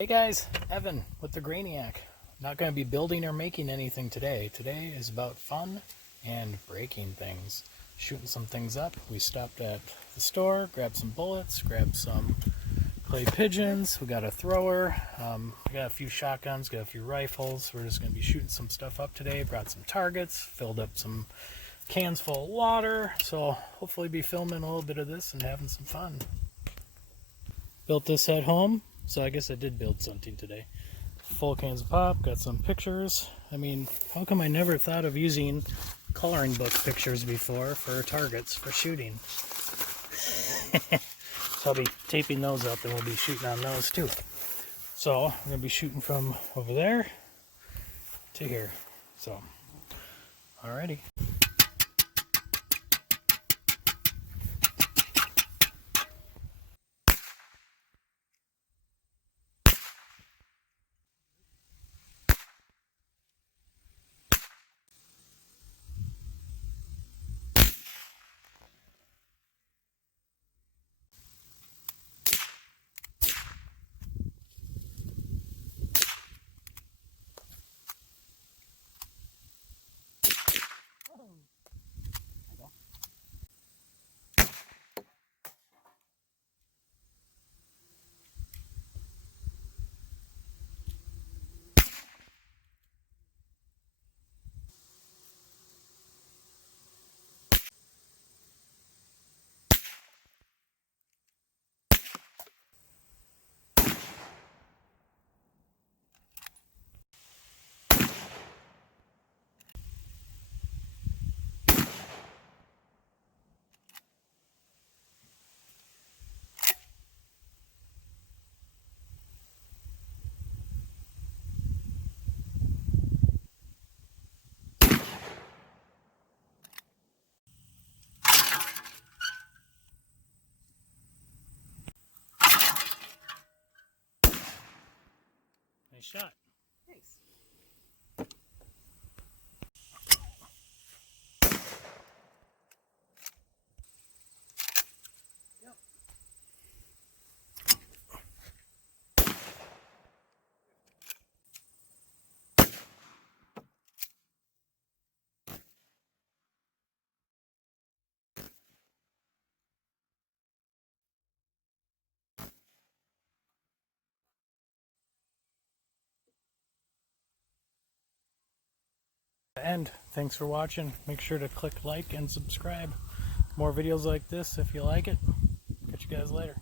Hey guys, Evan with TheGrainiac. Not going to be building or making anything today. Today is about fun and breaking things, shooting some things up. We stopped at the store, grabbed some bullets, grabbed some clay pigeons. We got a thrower. We got a few shotguns, got a few rifles. We're just going to be shooting some stuff up today. Brought some targets, filled up some cans full of water. So hopefully be filming a little bit of this and having some fun. Built this at home. So I guess I did build something today. Full cans of pop, got some pictures. I mean, how come I never thought of using coloring book pictures before for targets for shooting? So I'll be taping those up and we'll be shooting on those too. So I'm going to be shooting from over there to here. So, alrighty. Nice shot. Thanks. And thanks for watching. Make sure to click like and subscribe. More videos like this if you like it. Catch you guys later.